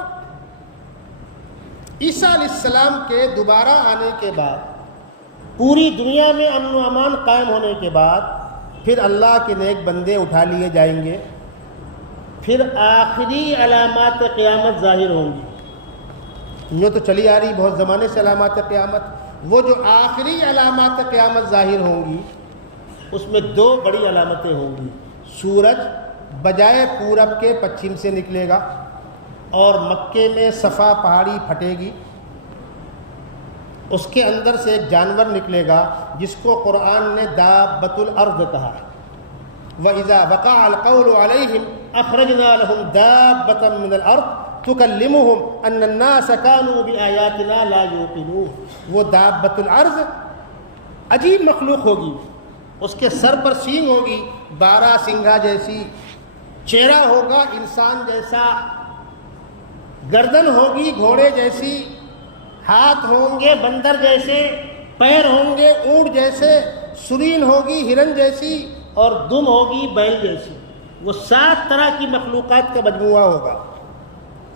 عیسیٰ علیہ السلام کے دوبارہ آنے کے بعد، پوری دنیا میں امن و امان قائم ہونے کے بعد، پھر اللہ کے نیک بندے اٹھا لیے جائیں گے، پھر آخری علامات قیامت ظاہر ہوں گی۔ یہ تو چلی آ رہی بہت زمانے سے علامات قیامت، وہ جو آخری علامات قیامت ظاہر ہوں گی اس میں دو بڑی علامتیں ہوں گی۔ سورج بجائے پورب کے پچھم سے نکلے گا، اور مکے میں صفا پہاڑی پھٹے گی، اس کے اندر سے ایک جانور نکلے گا جس کو قرآن نے دابۃ الارض کہا ہے۔ وَإِذَا وَقَعَ الْقَوْلُ عَلَيْهِمْ أَخْرَجْنَا لَهُمْ دَابَّةً مِّنَ الْأَرْضِ تُكَلِّمُهُمْ أَنَّ النَّاسَ كَانُوا بِآيَاتِنَا لَا يُوقِنُونَ۔ وہ دابۃ الارض عجیب مخلوق ہوگی، اس کے سر پر سینگ ہوگی 12 سنگھا جیسی، چہرہ ہوگا انسان جیسا، گردن ہوگی گھوڑے جیسی، ہاتھ ہوں گے بندر جیسے، پیر ہوں گے اونٹ جیسے، سرین ہوگی ہرن جیسی، اور دم ہوگی بیل جیسی۔ وہ 7 طرح کی مخلوقات کا مجموعہ ہوگا۔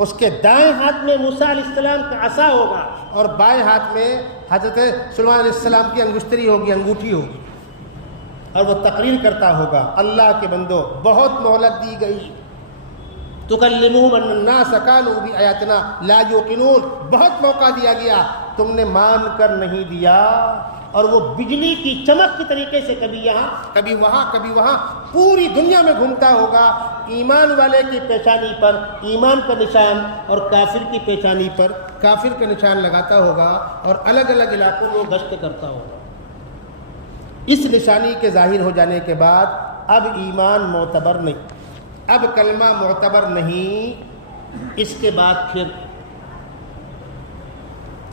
اس کے دائیں ہاتھ میں موسیٰ علیہ السلام کا عصا ہوگا، اور بائیں ہاتھ میں حضرت سلیمان علیہ السلام کی انگشتری ہوگی، انگوٹھی ہوگی، اور وہ تقریر کرتا ہوگا، اللہ کے بندو بہت مہلت دی گئی، تُكَلِّمُهُمْ أَنَّ النَّاسَ كَانُوا بِآيَاتِنَا لَا يُوقِنُونَ، بہت موقع دیا گیا، تم نے مان کر نہیں دیا۔ اور وہ بجلی کی چمک کی طریقے سے کبھی یہاں کبھی وہاں کبھی وہاں پوری دنیا میں گھومتا ہوگا، ایمان والے کی پیشانی پر ایمان کا نشان اور کافر کی پیشانی پر کافر کا نشان لگاتا ہوگا، اور الگ الگ علاقوں میں گشت کرتا ہوگا۔ اس نشانی کے ظاہر ہو جانے کے بعد اب ایمان معتبر نہیں، اب کلمہ معتبر نہیں۔ اس کے بعد پھر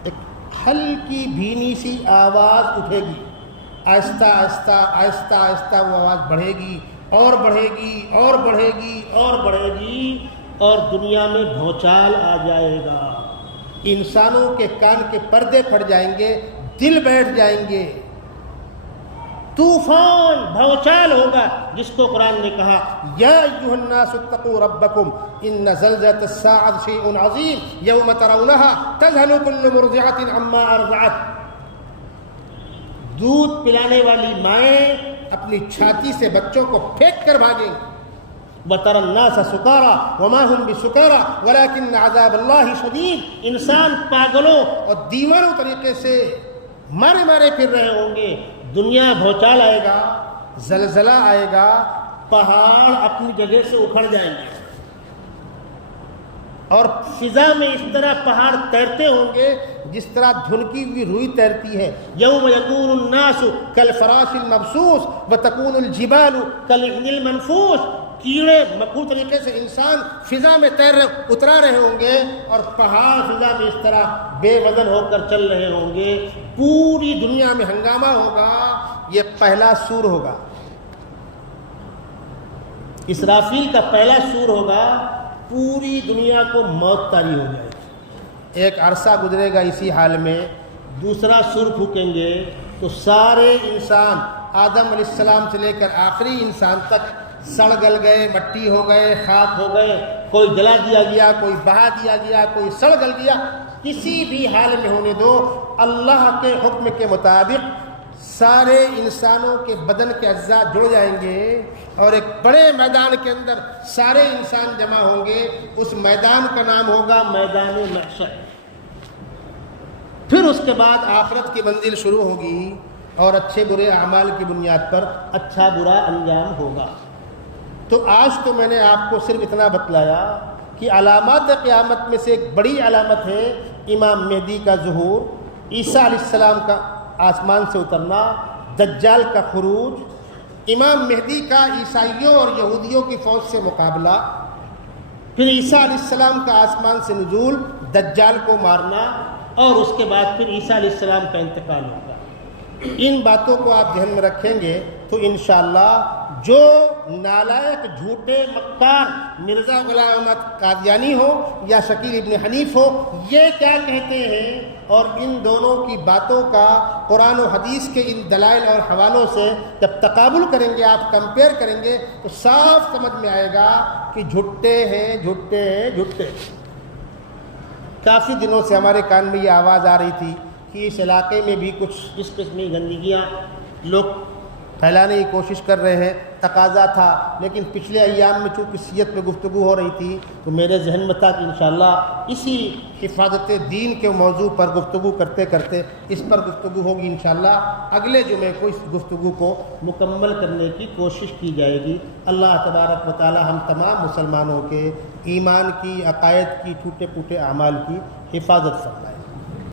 ایک ہلکی بھینی سی آواز اٹھے گی، آہستہ آہستہ آہستہ آہستہ وہ آواز بڑھے گی اور بڑھے گی اور بڑھے گی اور بڑھے گی، اور دنیا میں بھونچال آ جائے گا، انسانوں کے کان کے پردے پھٹ جائیں گے، دل بیٹھ جائیں گے، طوفان بھونچال ہوگا، جس کو قرآن نے کہا یا ایھا الناس اتقوا ربکم ان زلزلۃ الساعۃ شیء عظیم یوم ترونها تذہل کل مرضعۃ عما ارضعت۔ دودھ پلانے والی مائیں اپنی چھاتی سے بچوں کو پھینک کر بھاگیں، وَتَرَى النَّاسَ سُكَارَىٰ وَمَا هُمْ بِسُكَارَىٰ وَلَٰكِنَّ عَذَابَ اللَّهِ شَدِيدٌ۔ انسان پاگلوں اور دیوانوں طریقے سے مارے مارے پھر رہے ہوں گے، دنیا بھونچال آئے گا، زلزلہ آئے گا، پہاڑ اپنی جگہ سے اکھڑ جائیں گے، اور فضا میں اس طرح پہاڑ تیرتے ہوں گے جس طرح دھنکی ہوئی روئی تیرتی ہے. یوم یکون الناس کالفراش المبثوث وتکون الجبال کالعہن المنفوش. کیڑے مکوڑ طریقے سے انسان فضا میں اترا رہے ہوں گے اور پہاڑ فضا میں اس طرح بے وزن ہو کر چل رہے ہوں گے. پوری دنیا میں ہنگامہ ہوگا. یہ پہلا سور ہوگا، اسرافیل کا پہلا سور ہوگا. پوری دنیا کو موت طاری ہو جائے گی. ایک عرصہ گزرے گا اسی حال میں. دوسرا سور پھونکیں گے تو سارے انسان آدم علیہ السلام سے لے کر آخری انسان تک سڑ گل گئے، مٹی ہو گئے، خاک ہو گئے. کوئی جلا دیا گیا، کوئی بہا دیا گیا، کوئی سڑ گل گیا. کسی بھی حال میں ہونے دو، اللہ کے حکم کے مطابق سارے انسانوں کے بدن کے اجزاء جڑ جائیں گے اور ایک بڑے میدان کے اندر سارے انسان جمع ہوں گے. اس میدان کا نام ہوگا میدان محشر. پھر اس کے بعد آخرت کی منزل شروع ہوگی اور اچھے برے اعمال کی بنیاد پر اچھا برا انجام ہوگا. تو آج تو میں نے آپ کو صرف اتنا بتلایا کہ علامات قیامت میں سے ایک بڑی علامت ہے امام مہدی کا ظہور، عیسیٰ علیہ السلام کا آسمان سے اترنا، دجال کا خروج، امام مہدی کا عیسائیوں اور یہودیوں کی فوج سے مقابلہ، پھر عیسیٰ علیہ السلام کا آسمان سے نزول، دجال کو مارنا، اور اس کے بعد پھر عیسیٰ علیہ السلام کا انتقال ہوگا. ان باتوں کو آپ ذہن میں رکھیں گے تو انشاءاللہ جو نالائق جھوٹے مکار مرزا غلام احمد قادیانی ہو یا شکیل ابن حنیف ہو، یہ کیا کہتے ہیں اور ان دونوں کی باتوں کا قرآن و حدیث کے ان دلائل اور حوالوں سے جب تقابل کریں گے، آپ کمپیئر کریں گے تو صاف سمجھ میں آئے گا کہ جھوٹے ہیں، جھوٹے ہیں، جھوٹے. کافی دنوں سے ہمارے کان میں یہ آواز آ رہی تھی کہ اس علاقے میں بھی کچھ اس قسم کی گندگیاں لوگ پھیلانے کی کوشش کر رہے ہیں. تقاضا تھا، لیکن پچھلے ایام میں چونکہ سیرت میں گفتگو ہو رہی تھی تو میرے ذہن میں تھا کہ انشاءاللہ اسی حفاظت دین کے موضوع پر گفتگو کرتے کرتے اس پر گفتگو ہوگی. انشاءاللہ اگلے جمعے کو اس گفتگو کو مکمل کرنے کی کوشش کی جائے گی. اللہ تبارک و تعالی ہم تمام مسلمانوں کے ایمان کی، عقائد کی، ٹوٹے پھوٹے اعمال کی حفاظت فرمائے.